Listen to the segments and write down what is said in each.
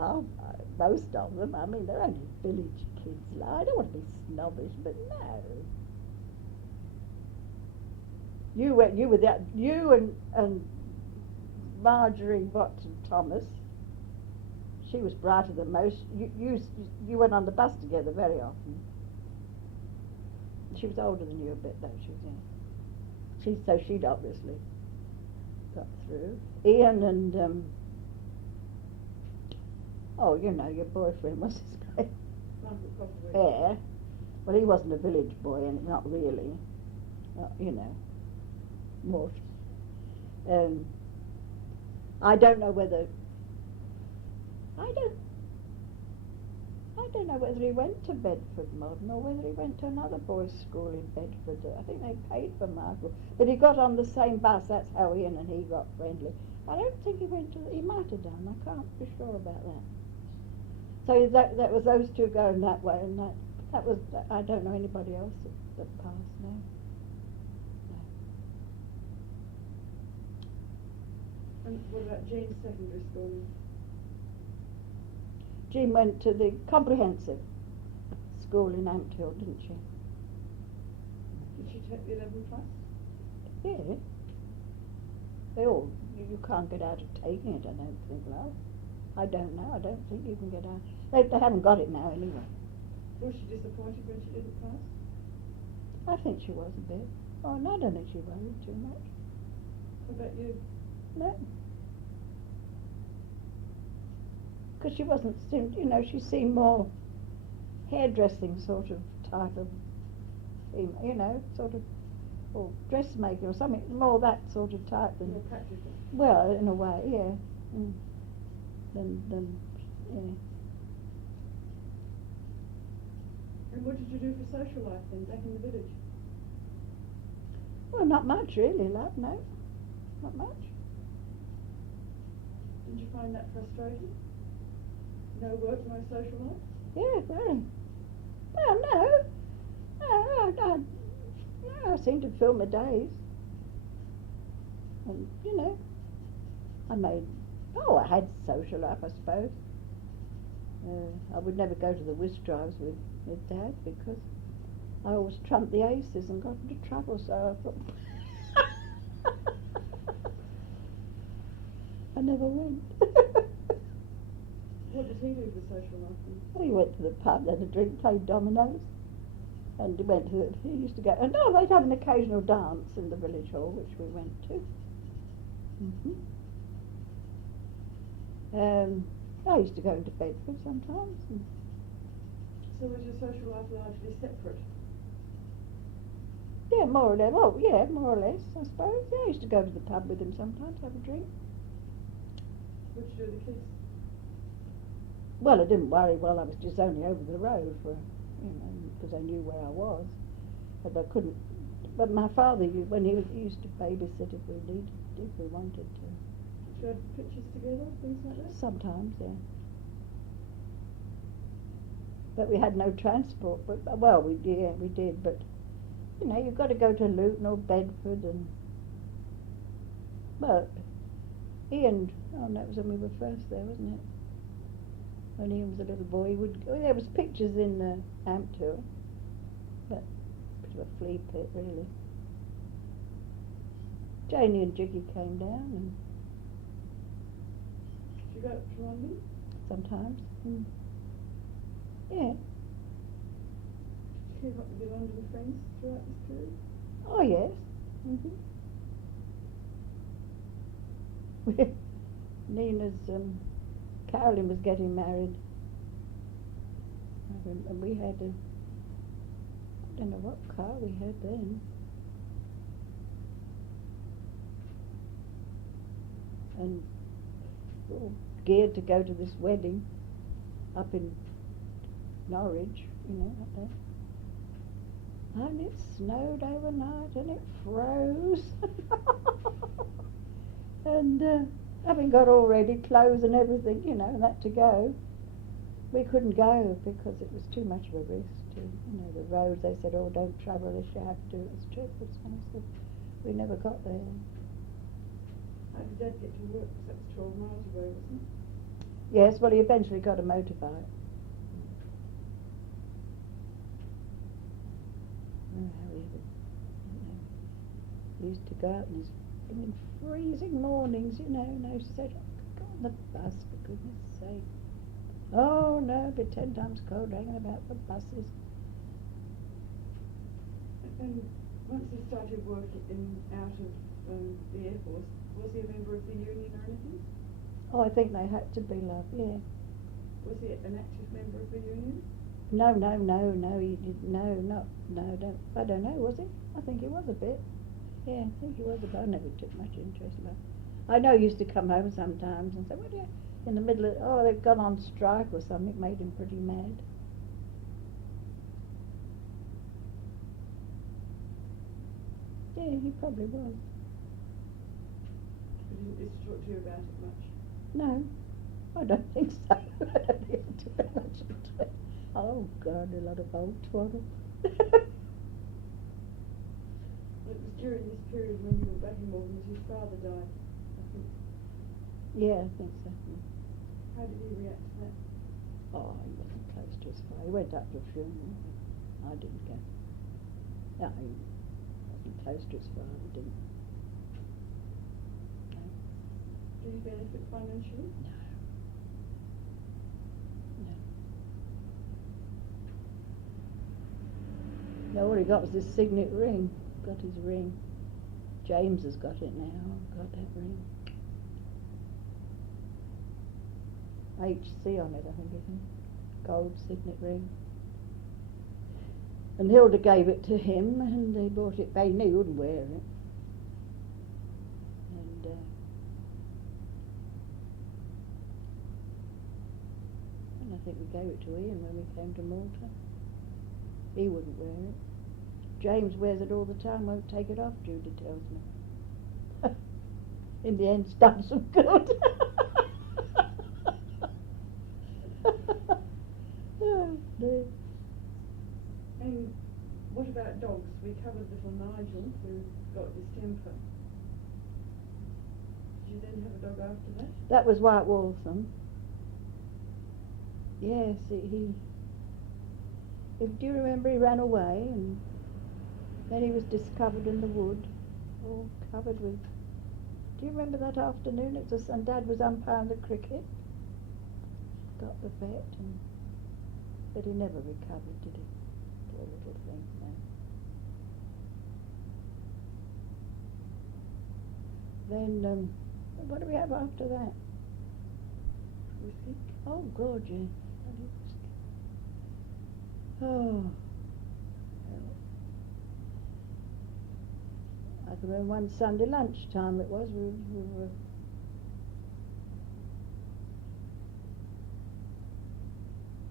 Oh, most of them. I mean, they're only village kids. I don't want to be snobbish, but no. You were that. You and Marjorie Watson Thomas. She was brighter than most. You went on the bus together very often. She was older than you a bit, though. She'd obviously got through. Ian and oh, you know, your boyfriend, what's his name? Yeah. Well, he wasn't a village boy, and not really. You know, more. I don't know whether. I don't know whether he went to Bedford Modern or whether he went to another boys' school in Bedford. I think they paid for Michael, but he got on the same bus. That's how Ian and he got friendly. I don't think he went to. He might have done. I can't be sure about that. So that was those two going that way, and that was. I don't know anybody else that passed now. No. And what about Jean's secondary school? Jean went to the comprehensive school in Ampthill, didn't she? Did she take the 11th class? Yeah. They all, you can't get out of taking it, I don't think, love. I don't know, I don't think you can get out. They haven't got it now anyway. Was she disappointed when she didn't pass? I think she was a bit. Oh, no, I don't think she worried too much. What about you? No. Because she wasn't, you know, she seemed more hairdressing sort of type of, you know, sort of, or dressmaker or something, more that sort of type than. More practical. Well, in a way, yeah. Than, yeah. And what did you do for social life then, back in the village? Well, not much really, love, no. Not much. Did you find that frustrating? No work, no social life? Yeah, very. Well, no, I seem to fill my days. And, you know, I had social life, I suppose. I would never go to the whist drives with Dad because I always trumped the aces and got into trouble, so I thought I never went. What did he do for social life then? Well, he went to the pub, had a drink, played dominoes, and he used to go, and they'd have an occasional dance in the village hall, which we went to. I used to go into Bedford sometimes. So was your social life largely separate? Yeah, more or less. Oh, yeah, more or less, I suppose. Yeah, I used to go to the pub with him sometimes, have a drink. What did you do with the kids? Well, I didn't worry while I was just only over the road for, you know, because I knew where I was. But I couldn't. But my father, when he used to babysit if we needed, if we wanted to. Did you have pictures together, things like that? Sometimes, yeah. But we had no transport. But well, we did. But you know, you've got to go to Luton or Bedford, and well, Ian. Oh, that was when we were first there, wasn't it? When Ian was a little boy, there was pictures in Ampthill, but a bit of a flea pit, really. Janie and Jiggy came down, and Did you go to London? sometimes. Yeah. Did you keep up with your London friends throughout this period? Oh, yes. Nina's, Carolyn was getting married. And we had I don't know what car we had then. And all geared to go to this wedding up in Norwich, you know, up there. And it snowed overnight and it froze. And having got all ready, clothes and everything, you know, and that to go, we couldn't go because it was too much of a risk to, you know, the roads. They said, oh, don't travel unless you have to. It's tricky. So we never got there. How did Dad get to work? Because that was 12 miles away, wasn't it? Yes, well, he eventually got a motorbike. Oh, how he would, he used to go out in freezing mornings, you know, and I used to say, "Oh, go on the bus, for goodness sake." Oh, no, it'd be 10 times cold hanging about the buses. And once he started working out of the Air Force, was he a member of the union or anything? Oh, I think they had to be, love, yeah. Was he an active member of the union? No, he didn't, I don't know, was he? I think he was a bit. Yeah, I think he was a bit. I never took much interest, love. I know he used to come home sometimes and say, "What are you," in the middle of, they've gone on strike or something, it made him pretty mad. Yeah, he probably was. But he used to talk to you about it much? No, I don't think so. I don't think he took that much into it. Oh, God, a lot of old twaddle. It was during this period when you were back in Malvern that his father died, I think. Yeah, I think so. How did he react to that? Oh, he wasn't close to his father. He went up to a funeral. I didn't go. No, he wasn't close to his father, didn't. No. Did he benefit financially? No. No, all he got was this signet ring. Got his ring. James has got it now. Got that ring. HC on it, I think, isn't it? Gold signet ring. And Hilda gave it to him, and they bought it. They knew he wouldn't wear it. And I think we gave it to Ian when we came to Malta. He wouldn't wear it. James wears it all the time, won't take it off, Judy tells me. In the end, it's done some good. Oh, dear. And what about dogs? We covered little Nigel, who got distemper. Did you then have a dog after that? That was White Waltham. Yes, he do you remember he ran away and then he was discovered in the wood, all covered with... Do you remember that afternoon? It was, and Dad was umpiring the cricket. Got the vet, but he never recovered, did he? Poor little thing, no. Then, what do we have after that? Whiskey? Oh, God, yeah. Oh. I can remember one Sunday lunchtime it was, we were...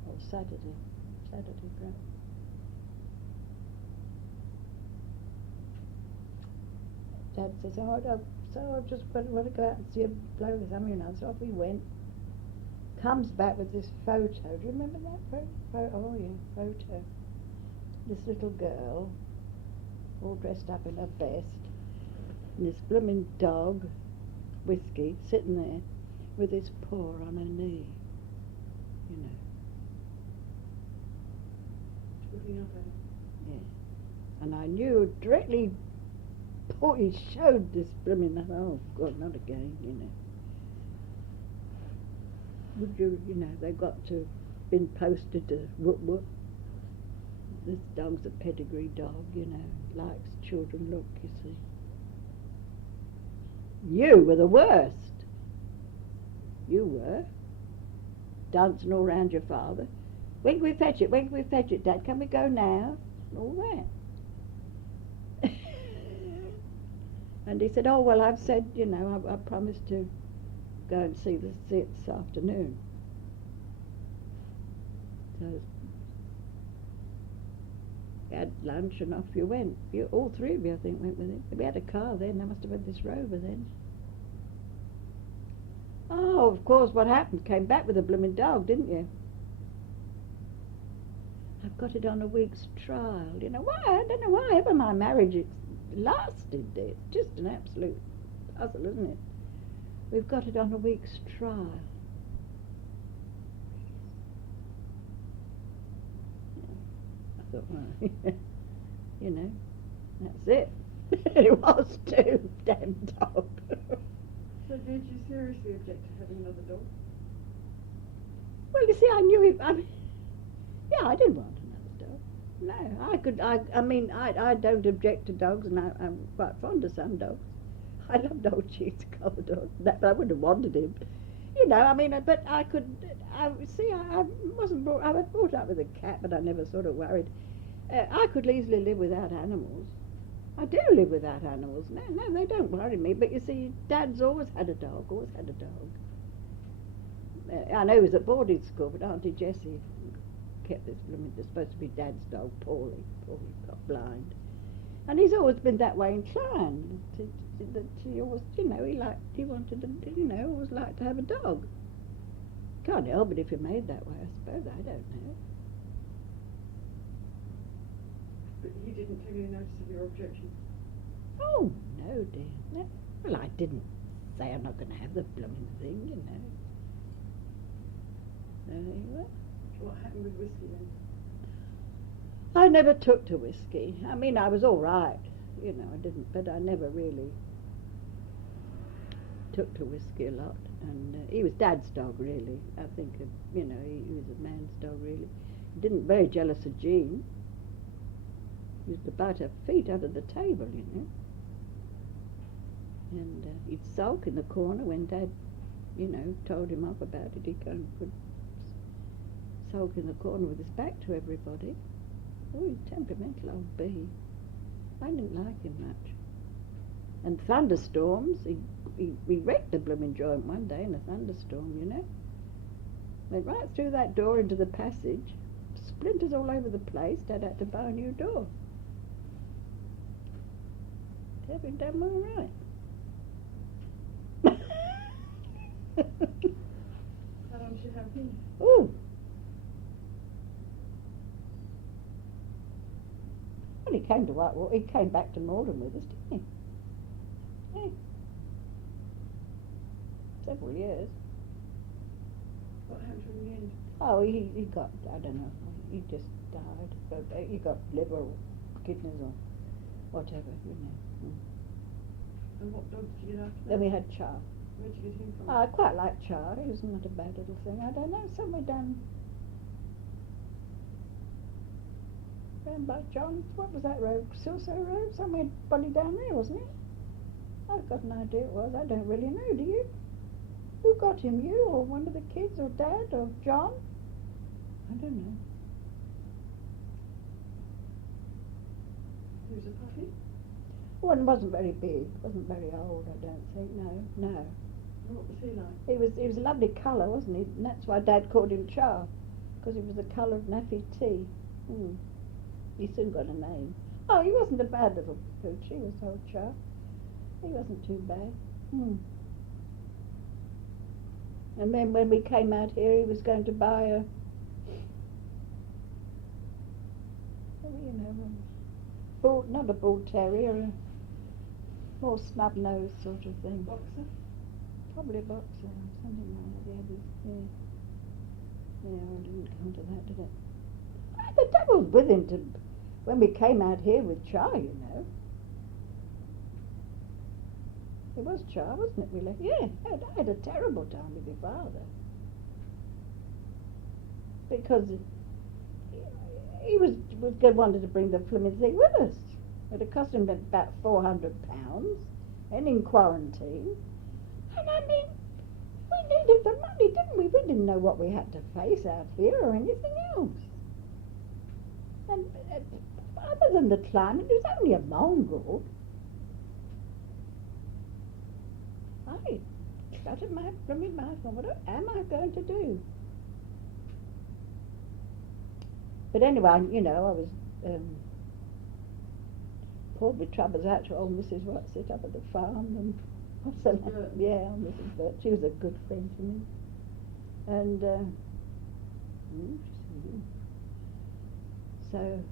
Oh, Saturday, right. Dad says, so I just want to go out and see a bloke or something, so off we went. Comes back with this photo. Do you remember that photo? Oh, yeah, photo. This little girl, all dressed up in her best, and this blooming dog, Whiskey, sitting there with his paw on her knee, you know. Looking up at her. Yeah. And I knew directly, he showed this blooming, oh, God, not again, you know. Would you know, they got to have been posted to whoop. This dog's a pedigree dog, you know, likes children look, you see. You were the worst. You were. Dancing all round your father. When can we fetch it, Dad? Can we go now? And all that. And he said, oh, well, I've said, you know, I promised to go and see it this afternoon. So we had lunch and off you went. All three of you, I think, went with him. We had a car then. They must have had this Rover then. Oh, of course, what happened? Came back with a blooming dog, didn't you? I've got it on a week's trial. You know, why? I don't know why ever my marriage lasted. It's just an absolute puzzle, isn't it? We've got it on a week's trial. thought, well, you know, that's it. It was too, damn dog. So did you seriously object to having another dog? Well, you see, I knew it. I mean, yeah, I didn't want another dog. No, I could. I don't object to dogs, and I'm quite fond of some dogs. I loved old Cheese Commodore. But I wouldn't have wanted him. You know, I mean, but I could. I wasn't brought. I was brought up with a cat, but I never sort of worried. I could easily live without animals. I do live without animals. No, they don't worry me. But you see, Dad's always had a dog. Always had a dog. I know he was at boarding school, but Auntie Jessie kept this. I mean, it's supposed to be Dad's dog, Paulie. Paulie got blind, and he's always been that way inclined. That he always, you know, he wanted to, you know, always liked to have a dog. Can't help it if you're made that way, I suppose. I don't know. But he didn't take any notice of your objection? Oh no, dear. No. Well, I didn't say I'm not going to have the blooming thing, you know. There you were. What happened with whiskey then? I never took to whiskey. I mean, I was all right, you know. I didn't, but I never really took to whiskey a lot. And he was Dad's dog, really. I think, you know, he was a man's dog, really. He didn't very jealous of Jean. He used to bite her feet under the table, you know. And he'd sulk in the corner when Dad, you know, told him off about it. He'd go and sulk in the corner with his back to everybody. Oh, he's a temperamental old bee. I didn't like him much. And thunderstorms, he wrecked the blooming joint one day in a thunderstorm, you know. Went right through that door into the passage, splinters all over the place. Dad had to buy a new door. Dad had done all right. How long did you have him? Ooh. Well, he came to Whitewater. He came back to Malden with us, didn't he? Yeah. Several years. What happened to him in the end? Oh, he got, I don't know, he just died. But he got liver or kidneys or whatever, you know. And what dog did you get after that? Then we had Char. Where'd you get him from? I quite like Char. He was not a bad little thing. I don't know, somewhere down by John's. What was that road? Silso Road? Somewhere bloody down there, wasn't it? I've got an idea it was. I don't really know, do you? Who got him? You or one of the kids or Dad or John? I don't know. He was a puppy? One wasn't very big, wasn't very old, I don't think. No. What was he like? He was a lovely colour, wasn't he? And that's why Dad called him Char, because he was the colour of Naffy tea. He soon got a name. Oh, he wasn't a bad little poochie, was old Char. He wasn't too bad. And then when we came out here, he was going to buy a, not a bull terrier, a more snub-nosed sort of thing. Boxer? Probably a boxer, something like that. Yeah, I didn't come to that, did it? The devil's with him when we came out here with Char, you know. It was Char, wasn't it, really? Yeah, I had a terrible time with your father. Because he wanted to bring the flimming thing with us. It had cost him about £400, and in quarantine. And I mean, we needed the money, didn't we? We didn't know what we had to face out here or anything else. And other than the climate, it was only a mongrel. I shut my blooming mouth on what am I going to do? But anyway, you know, I was poured my troubles out to old Mrs. Watsit up at the farm, and what's her name? Yeah, old Mrs. Burt. She was a good friend to me. And so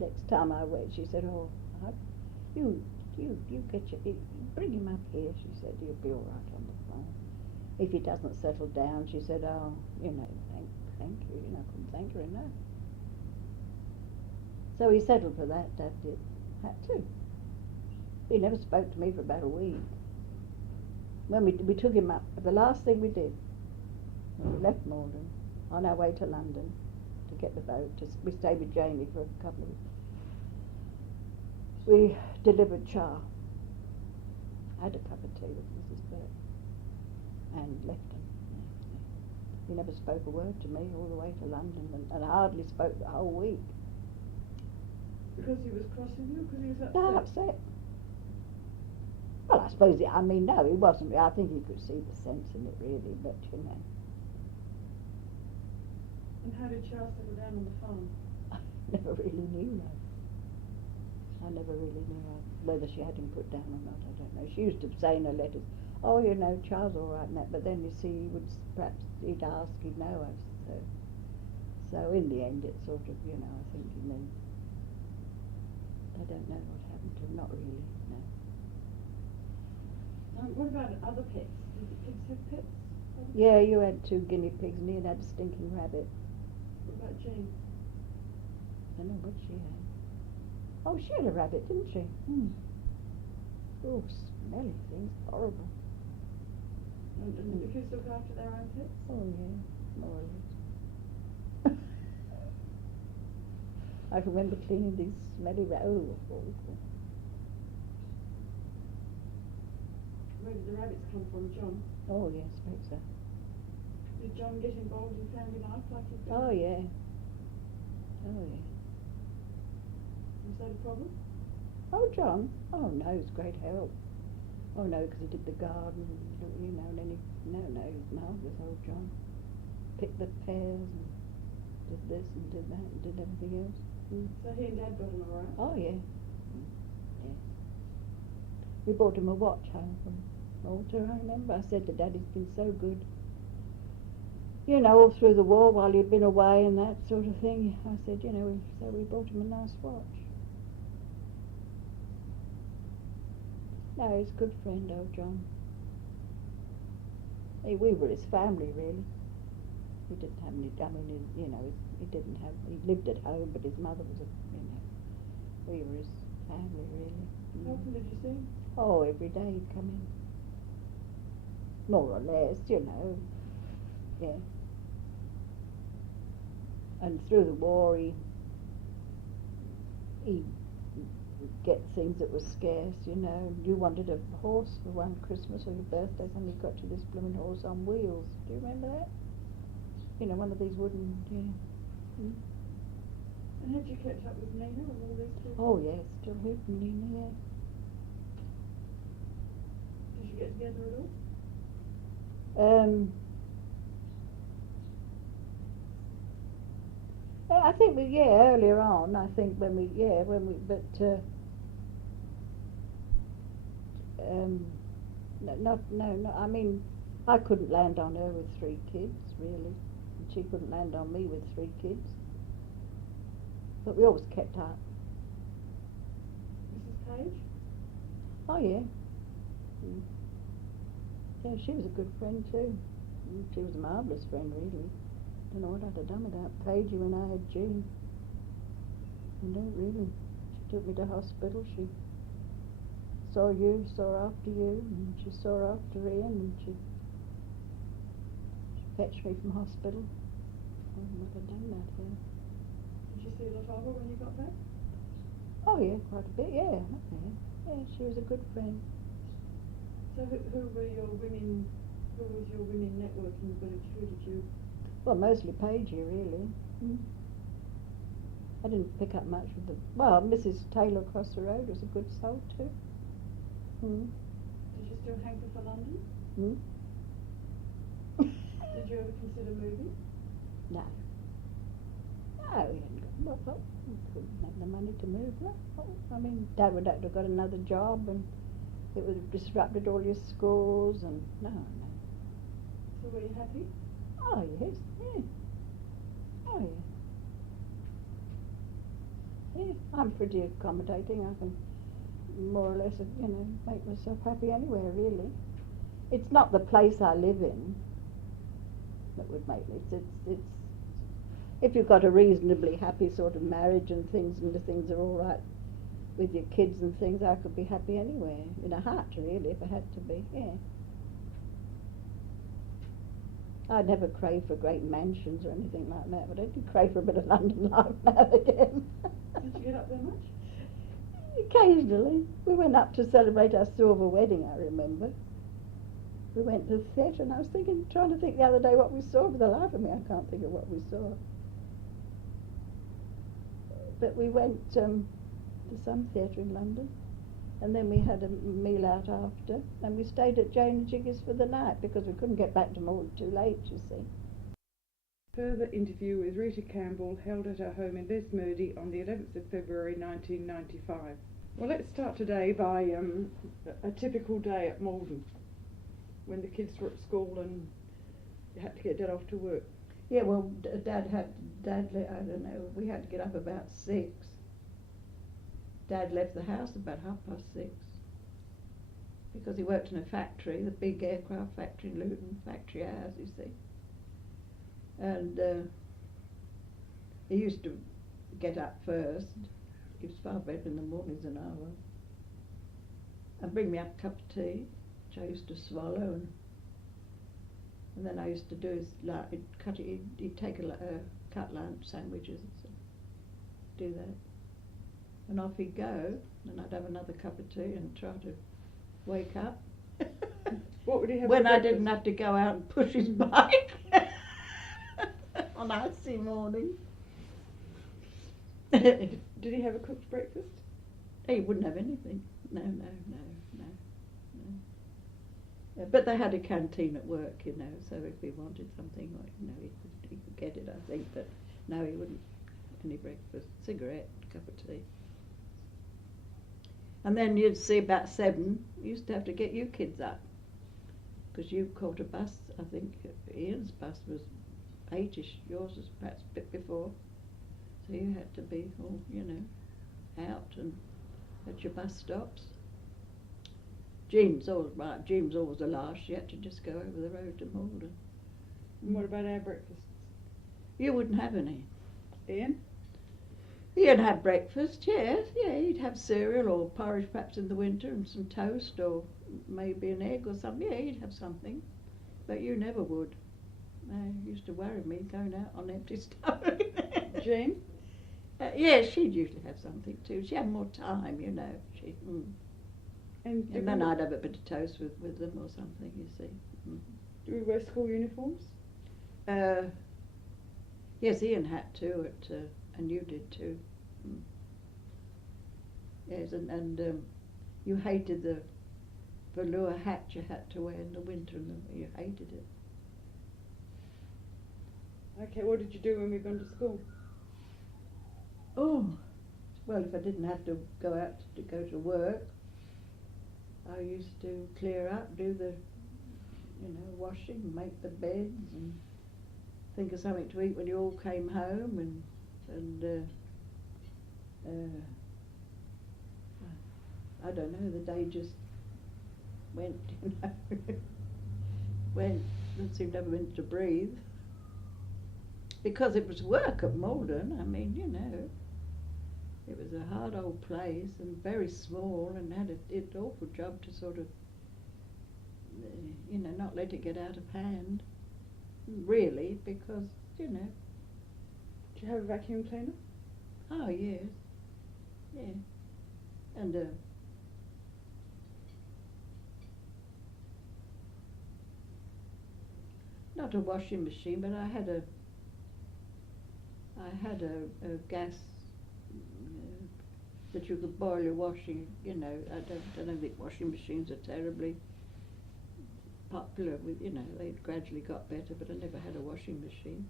next time I went, she said, "Oh, you bring him up here." She said, "He'll be all right on the farm. If he doesn't settle down," she said, "oh, thank you." I couldn't thank her enough. So he settled for that, Dad did. Had to. He never spoke to me for about a week. When we took him up, the last thing we did, when we left Malden, on our way to London to get the boat, we stayed with Jamie for a couple of weeks. We delivered Char. Had a cup of tea with Mrs. Burke and left him. He never spoke a word to me all the way to London, and hardly spoke the whole week. Because he was crossing you? Because he was upset? No, upset. Well, I suppose, no, he wasn't. I think he could see the sense in it, really, but, you know. And how did Charles settle down on the farm? I never really knew, no. I never really knew whether she had him put down or not, I don't know. She used to say in her letters, oh, you know, Charles all right and that, but then, you see, he'd ask, he'd know us, so in the end, it sort of, you know, I think, and then, I don't know what happened to him, not really, no. What about other pets? Did the pigs have pets? Yeah, you had 2 guinea pigs and he had a stinking rabbit. What about Jane? I don't know what she had. Oh, she had a rabbit, didn't she? Oh, smelly things, horrible. And did the kids look after their own pets? Oh, yeah, more or less. I remember cleaning these smelly rabbits. Oh, awful. Where did the rabbits come from, John? Oh, yes, I suppose so. Did John get involved in family life like he'd done? Oh, yeah. Oh, yeah. Was that a problem? Oh, John? Oh, no, he was great help. Oh, no, because he did the garden, you know, and then he was marvellous, old John. Picked the pears and did this and did that and did everything else. So he and Dad got him all right? Oh, yeah. Yeah. We bought him a watch home from Malta, I remember. I said to Dad, he's been so good. You know, all through the war while you'd been away and that sort of thing. I said, you know, so we bought him a nice watch. No, he's a good friend, old John. We were his family, really. He didn't have any, he lived at home, but his mother was, we were his family, really. How often did you see him? Oh, every day he'd come in. More or less, you know. Yeah. And through the war, he'd get things that were scarce, you know. You wanted a horse for one Christmas or your birthday, and you got you this blooming horse on wheels. Do you remember that? You know, one of these wooden, yeah. And had you kept up with Nina and all these people? Oh, yeah, still here from Nina, yeah. Did you get together at all? I think earlier on, I think no, I mean, I couldn't land on her with 3 kids, really, and she couldn't land on me with 3 kids, but we always kept up. Mrs. Page? Oh, yeah. Yeah, she was a good friend too. She was a marvellous friend, really. Don't know what I'd have done without Paigey when I had Jean. I don't really. She took me to hospital. She saw after you, and she saw after Ian, and she fetched me from hospital. I wouldn't have done that, yeah. Did you see a lot of her when you got back? Oh, yeah, quite a bit, yeah. Yeah, she was a good friend. So who was your women network in the village? Who did you? Well, mostly Paigey, really. I didn't pick up much with Mrs. Taylor across the road was a good soul too. Did you still hanker for London? Did you ever consider moving? No. No, we couldn't have the money to move. No. I mean, Dad would have got another job, and it would have disrupted all your schools, and no. So were you happy? Oh, yes, yeah. Oh, yeah. Yeah, I'm pretty accommodating. I can more or less, make myself happy anywhere, really. It's not the place I live in that would make me. It's if you've got a reasonably happy sort of marriage and the things are all right with your kids and things, I could be happy anywhere, in a hut really, if I had to be, yeah. I never crave for great mansions or anything like that, but I do crave for a bit of London life now and again. Did you get up there much? Occasionally. We went up to celebrate our silver wedding, I remember. We went to the theatre, and I was trying to think the other day what we saw. For the life of me, I can't think of what we saw. But we went to some theatre in London, and then we had a meal out after, and we stayed at Jane and Jiggy's for the night because we couldn't get back to Malden too late, you see. Further interview with Rita Campbell held at her home in Lismurdy on the 11th of February 1995. Well, let's start today by a typical day at Malden, when the kids were at school and you had to get Dad off to work. Yeah, well, Dad, I don't know, we had to get up about 6. Dad left the house about 6:30 because he worked in a factory, the big aircraft factory in Luton, factory hours, you see. And he used to get up first. He was far better in the mornings than I was. And bring me up a cup of tea, which I used to swallow, and then I used to do his he'd take a cut lunch sandwiches and so, do that. And off he'd go, and I'd have another cup of tea and try to wake up. What would he have? When I didn't have to go out and push his bike on icy morning. Did he have a cooked breakfast? He wouldn't have anything. No. But they had a canteen at work, you know, so if he wanted something, you know, he could get it, I think. But no, he wouldn't. Any breakfast, cigarette, cup of tea. And then you'd see about 7, you used to have to get you kids up, because you caught a bus. I think Ian's bus was 8ish, yours was perhaps a bit before. So you had to be all, you know, out and at your bus stops. Jean's always the last. You had to just go over the road to Malden. And what about our breakfasts? You wouldn't have any. Ian? He'd have breakfast, yes. Yeah, he'd have cereal or porridge perhaps in the winter and some toast or maybe an egg or something. Yeah, he'd have something. But you never would. No, it used to worry me going out on empty stomach. Jean? Yeah, she'd usually have something too. She had more time, you know. And then I'd have a bit of toast with them or something, you see. Do we wear school uniforms? Yes, Ian had to, and you did too. Yes, and you hated the velour hat you had to wear in the winter, and you hated it. Okay, what did you do when we'd gone to school? Oh, well, if I didn't have to go out to go to work, I used to clear up, do the, you know, washing, make the beds, and think of something to eat when you all came home, and I don't know, the day just went, you know, didn't seem to have a minute to breathe. Because it was work at Malden, I mean, you know, it was a hard old place and very small and had an awful job to sort of, you know, not let it get out of hand, really, because, you know. Did you have a vacuum cleaner? Oh, yes. Yeah. And not a washing machine, but I had a gas that you could boil your washing, you know. I don't think washing machines are terribly popular with, you know, they gradually got better, but I never had a washing machine.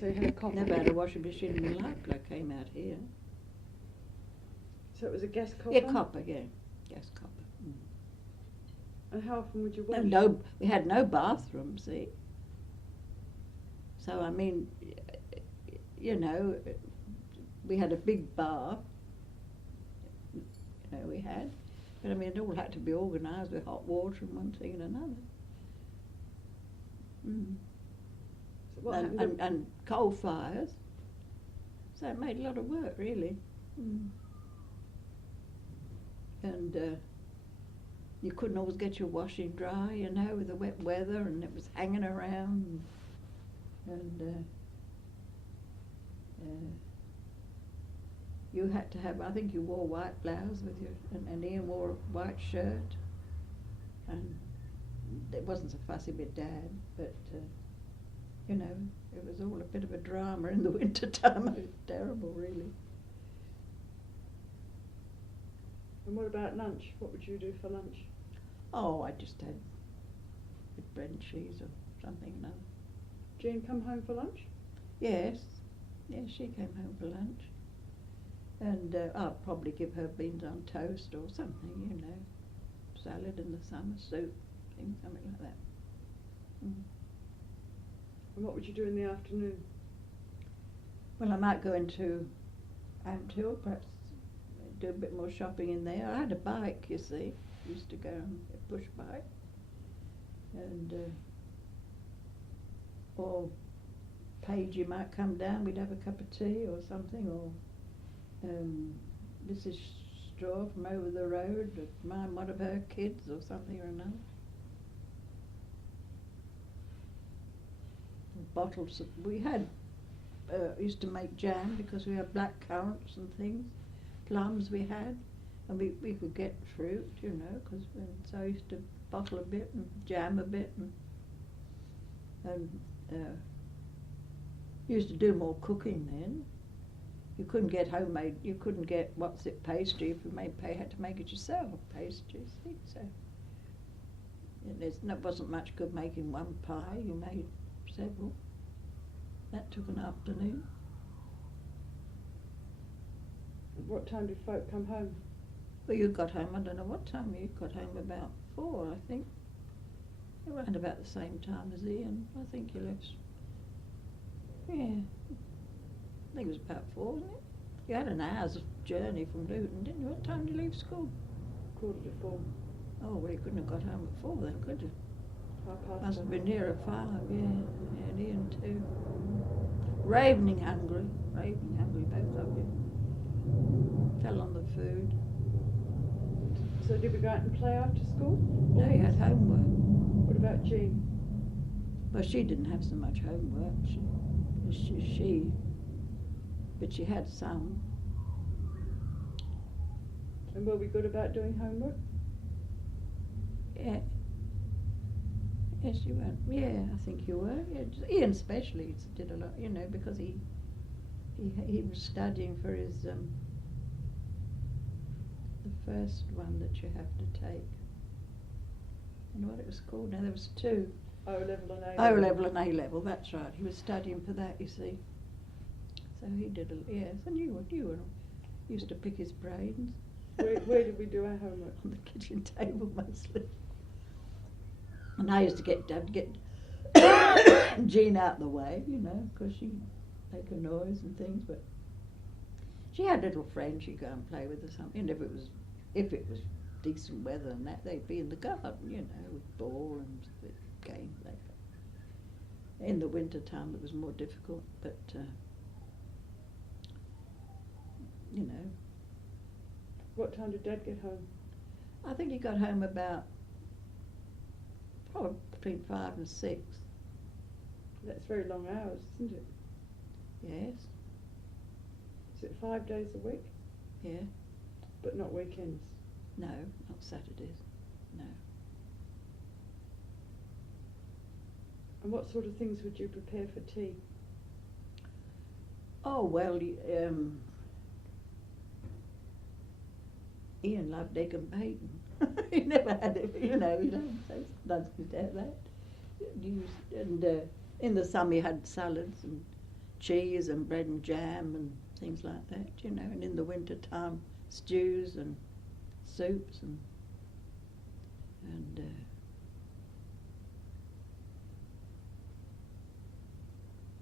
So you had a copper? Never had a washing machine in my life till I came out here. So it was a gas copper? Yeah, copper, yeah. Gas copper. And how often would you wash? And we had no bathroom, see. So, I mean, you know, we had a big bath, you know, we had. But, I mean, it all had to be organised with hot water and one thing and another. So what happened? And coal fires. So it made a lot of work, really. Mm. And you couldn't always get your washing dry, you know, with the wet weather, and it was hanging around. And you had to have, I think you wore a white blouse with your, and Ian wore a white shirt. And it wasn't so fussy with Dad, but, you know, it was all a bit of a drama in the winter time. It was terrible, really. And what about lunch? What would you do for lunch? Oh, I just had with bread and cheese or something or another. Jean come home for lunch? Yes, yes, she came home for lunch. And I'll probably give her beans on toast or something, you know. Salad in the summer, soup, things, something like that. Mm. And what would you do in the afternoon? Well, I might go into Ampthill, perhaps do a bit more shopping in there. I had a bike, you see. Used to go on a push bike. And, or Paige might come down, we'd have a cup of tea or something, or Mrs. Straw from over the road, mind one of her kids or something or another. Bottles of, we had, used to make jam because we had black currants and things, plums we had, and we could get fruit, you know, so I used to bottle a bit and jam a bit, and used to do more cooking then. You couldn't get homemade, you couldn't get pastry if you had to make it yourself, pastry, see, so. It wasn't much good making one pie, you made several. That took an afternoon. What time did folk come home? Well, you got home, I don't know what time, you got home about 4, I think. Around about the same time as Ian, I think you left. Yeah. I think it was about 4, wasn't it? You had an hour's journey from Luton, didn't you? What time did you leave school? 4:45. Oh, well, you couldn't have got home at 4 then, could you? 5 past. Must have been nearer 5, yeah. Yeah, and Ian too. Ravening hungry, both of you. Fell on the food. So did we go out and play after school? No, you had homework. What about Jean? Well, she didn't have so much homework. But she had some. And were we good about doing homework? Yeah. Yes, you were. Yeah, I think you were. Yeah, Ian especially did a lot, you know, because he was studying for his the first one that you have to take. And what it was called now, there was 2. O-level and A-level. O-level and A-level, that's right. He was studying for that, you see. So he did yes, and you were used to pick his brains. Where did we do our homework? On the kitchen table mostly. And I used to get Jean out the way, you know, because she'd make a noise and things, but she had little friends she'd go and play with or something, and if it was decent weather and that, they'd be in the garden, you know, with ball and with games like that. In the winter time it was more difficult, but you know. What time did Dad get home? I think he got home about probably between 5 and 6. That's very long hours, isn't it? Yes. Is it 5 days a week? Yeah. But not weekends? No, not Saturdays. No. And what sort of things would you prepare for tea? Oh, well, Ian loved egg and bacon. He never had it, you know, you don't say sometimes you have that. And in the summer you had salads and cheese and bread and jam and things like that, you know, and in the winter time stews and soups and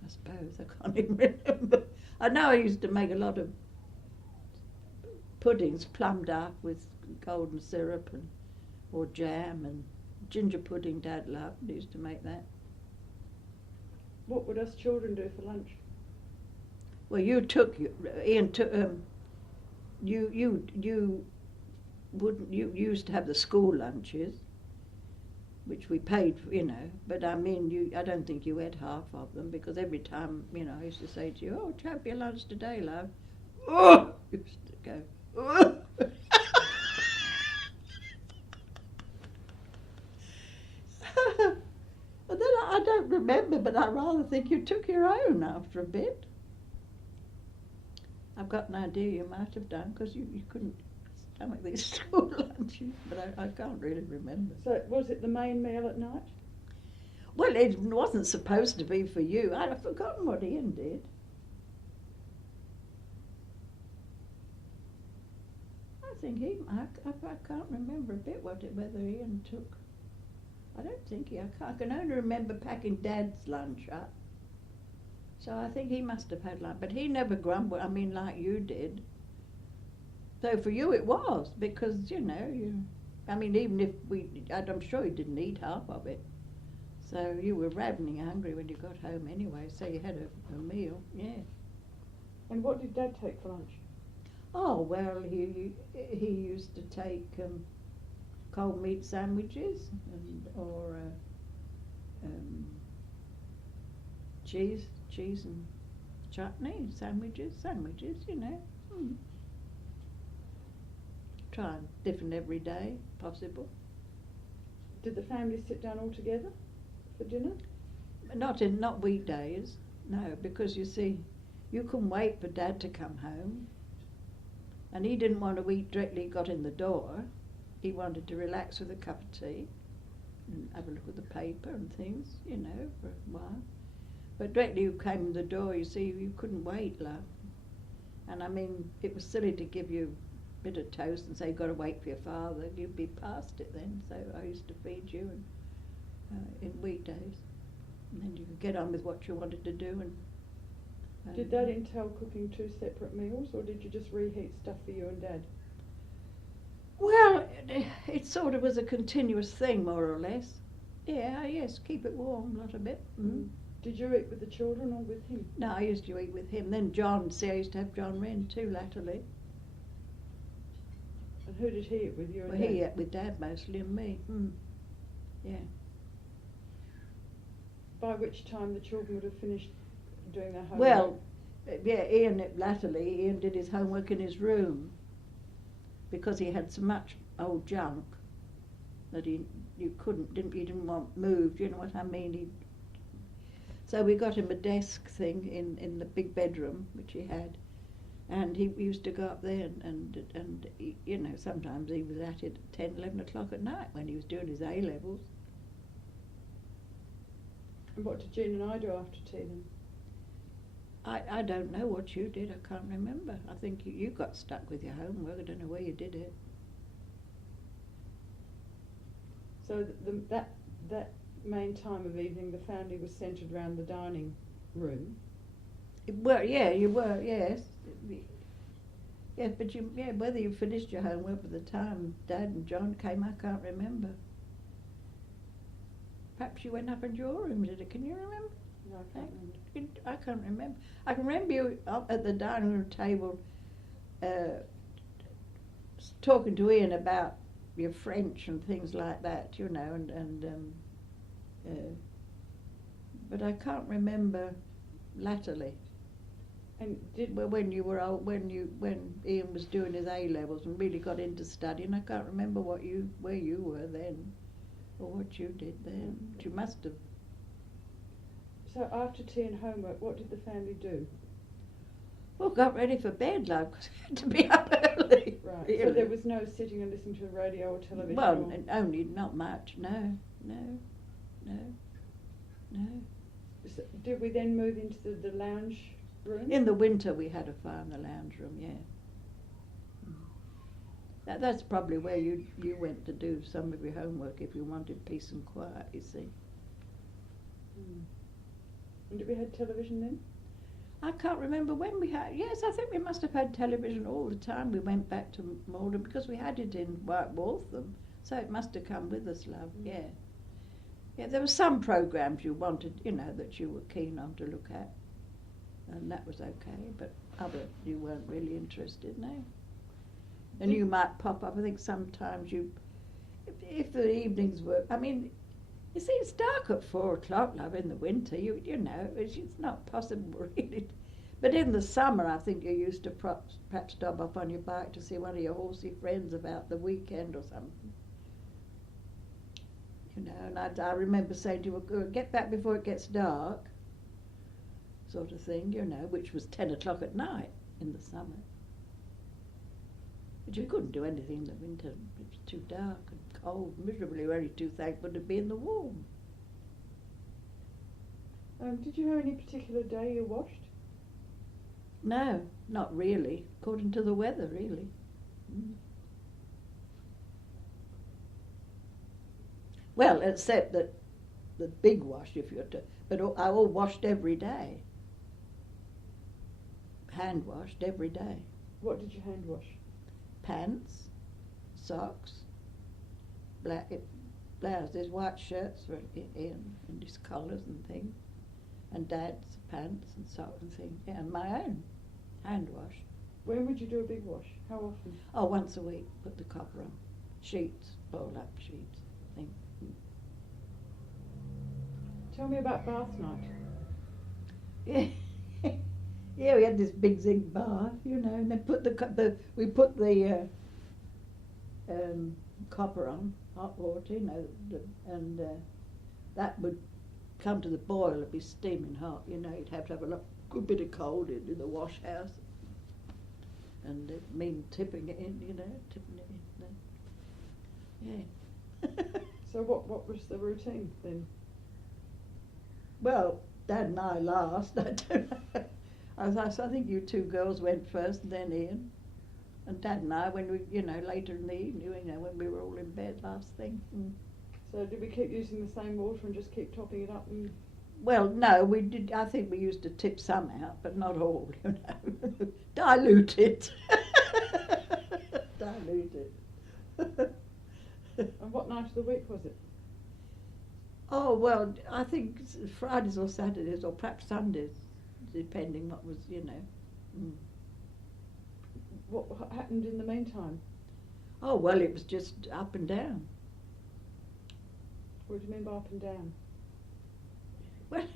I suppose, I can't even remember. I know I used to make a lot of puddings, plum duff with golden syrup or jam, and ginger pudding Dad loved. He used to make that. What would us children do for lunch? Well, Ian took, you wouldn't, you used to have the school lunches, which we paid for, but I mean, I don't think you ate half of them, because every time, I used to say to you, oh, did you have your lunch today, love? Oh! You used to go, oh! And then I don't remember, but I rather think you took your own after a bit. I've got an idea you might have done, because you couldn't stomach these school lunches, but I can't really remember. So was it the main meal at night? Well, it wasn't supposed to be for you. I'd have forgotten what Ian did. I think I can't remember a bit whether Ian took. I don't think I can only remember packing Dad's lunch up. So I think he must have had lunch, but he never grumbled, like you did. So for you it was, because, even if I'm sure you didn't eat half of it. So you were ravening hungry when you got home anyway, so you had a meal, yeah. And what did Dad take for lunch? Oh, well, he used to take cold meat sandwiches or cheese and chutney, sandwiches, Try different every day, possible. Did the family sit down all together for dinner? Not weekdays, no, because you see, you couldn't wait for Dad to come home, and he didn't want to eat directly he got in the door. He wanted to relax with a cup of tea and have a look at the paper and things, for a while. But directly you came in the door, you see, you couldn't wait, love. And it was silly to give you a bit of toast and say you've got to wait for your father. You'd be past it then. So I used to feed you in weekdays. And then you could get on with what you wanted to do. And did that entail cooking 2 separate meals, or did you just reheat stuff for you and Dad? Well, it sort of was a continuous thing, more or less. Yeah, yes, keep it warm, not a bit. Mm. Did you eat with the children or with him? No, I used to eat with him. Then John, I used to have John Wren too, latterly. And who did he eat with, you and Dad? He ate with Dad mostly and me. Mm. Yeah. By which time the children would have finished doing their homework? Well, yeah, Ian did his homework in his room, because he had so much old junk that you didn't want moved, you know what I mean? So we got him a desk thing in the big bedroom, which he had, and he used to go up there and he, sometimes he was at it at 10, 11 o'clock at night when he was doing his A-levels. And what did Jean and I do after tea then? I don't know what you did, I can't remember. I think you got stuck with your homework, I don't know where you did it. So that main time of evening, the family was centred around the dining room? Well, yeah, you were, yes. Yes, but whether you finished your homework by the time Dad and John came, I can't remember. Perhaps you went up in your room, did it? Can you remember? No, I can't remember. I can't remember. I can remember you up at the dining room table talking to Ian about your French and things like that, but I can't remember latterly. And when Ian was doing his A-levels and really got into studying, I can't remember where you were then, or what you did then. But you must have. So after tea and homework, what did the family do? Well, got ready for bed, love, because we had to be up early. Right. Really. So there was no sitting and listening to the radio or television? Well, only not much. No. So did we then move into the lounge room? In the winter, we had a fire in the lounge room. Yeah. That's probably where you went to do some of your homework if you wanted peace and quiet. You see. And did we have television then? I can't remember when we had. Yes, I think we must have had television all the time. We went back to Malden because we had it in White Waltham, so it must have come with us, love. Yeah. Yeah, there were some programs you wanted, that you were keen on to look at. and that was okay, but other you weren't really interested, no. And you might pop up. I think sometimes if the evenings were, I mean, you see, it's dark at 4 o'clock, love, in the winter. You know, it's not possible really. But in the summer, I think you used to perhaps stop off on your bike to see one of your horsey friends about the weekend or something. You know, and I remember saying to you, get back before it gets dark, sort of thing, you know, which was 10 o'clock at night in the summer. But you couldn't do anything in the winter. It was too dark and cold, miserable. You were only too thankful to be in the warm. Did you have any particular day you washed? No, not really, according to the weather, really. Mm. Well, except that the big wash, if you're to, but I all washed every day. Hand washed every day. What did you hand wash? Pants, socks, black blouses, white shirts for Ian and his collars and things, and Dad's pants and socks and things, yeah, and my own hand wash. When would you do a big wash? How often? Oh, once a week, put the copper on. Sheets, roll up sheets, thing. Tell me about bath night. Yeah, yeah, we had this big zinc bath, you know, and then we put the copper on, hot water, you know, and that would come to the boil. It'd be steaming hot, you know. You'd have to have a good bit of cold in the wash house, and it mean tipping it in, you know, tipping it in. Yeah. So what was the routine then? Well, Dad and I last. I don't know. I think you two girls went first, and then Ian, and Dad and I when we, you know, later in the evening, you know, when we were all in bed last thing. Mm. So did we keep using the same water and just keep topping it up? And Well, no, we did. I think we used to tip some out, but not all, you know. Dilute it. Dilute it. And what night of the week was it? Oh, well, I think Fridays or Saturdays or perhaps Sundays, depending what was, you know. Mm. What happened in the meantime? Oh, well, it was just up and down. What do you mean by up and down? Well,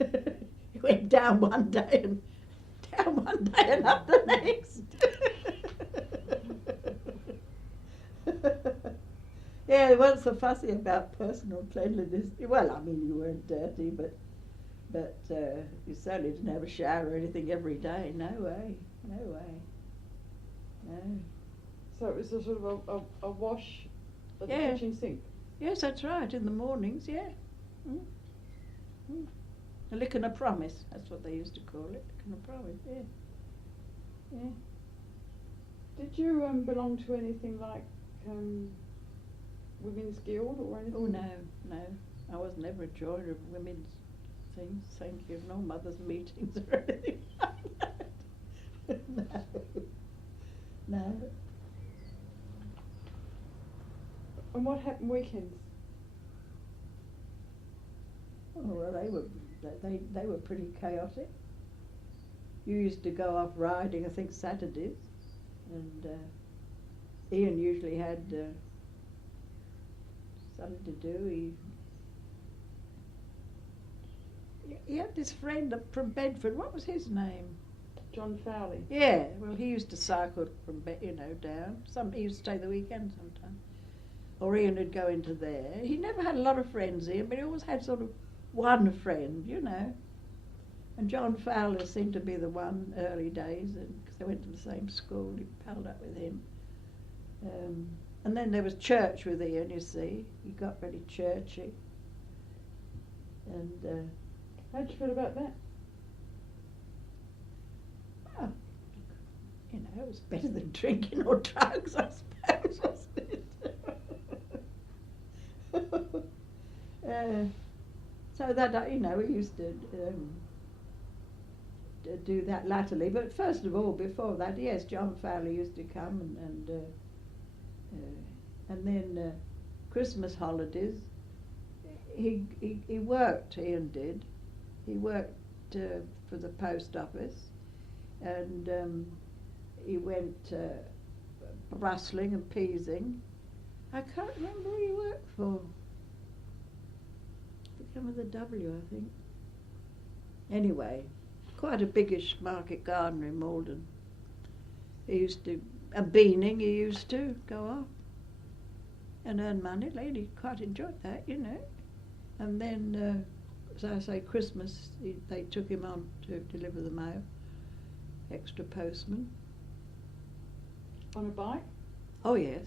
it went down one day and up the next. Yeah, they weren't so fussy about personal cleanliness. Well, I mean, you weren't dirty, but you certainly didn't have a shower or anything every day. No way, no way, no. So it was a sort of a wash at Yeah. the kitchen sink? Yes, that's right, in the mornings, yeah. Mm. Mm. A lick and a promise, that's what they used to call it, lick and a promise, yeah. Yeah. Did you belong to anything like Women's Guild or anything? Oh, no, I was never a joiner of women's things, thank you, no mothers' meetings or anything like that. No. And what happened weekends? Oh, well, they were pretty chaotic. You used to go off riding, I think Saturdays, and Ian usually had something to do. He had this friend up from Bedford. What was his name? John Fowley. Yeah, well, he used to cycle from down. He used to stay the weekend sometimes. Or Ian would go into there. He never had a lot of friends, Ian, but he always had sort of one friend, you know. And John Fowler seemed to be the one early days, because they went to the same school. He palled up with him. And then there was church with Ian, you see. He got very churchy. And How'd you feel about that? well, you know, it was better than drinking or drugs, I suppose, wasn't it? So that, you know, we used to do that latterly. But first of all, before that, yes, John Fowler used to come, and then Christmas holidays, he worked, Ian did. He worked for the post office, and he went rustling and peasing. I can't remember who he worked for. It began with a W, I think. Anyway, quite a biggish market gardener in Malden. He used to, a beaning he used to go off and earn money. Lady quite enjoyed that, you know. And then, as I say, Christmas, they took him on to deliver the mail, extra postman. On a bike? Oh yes.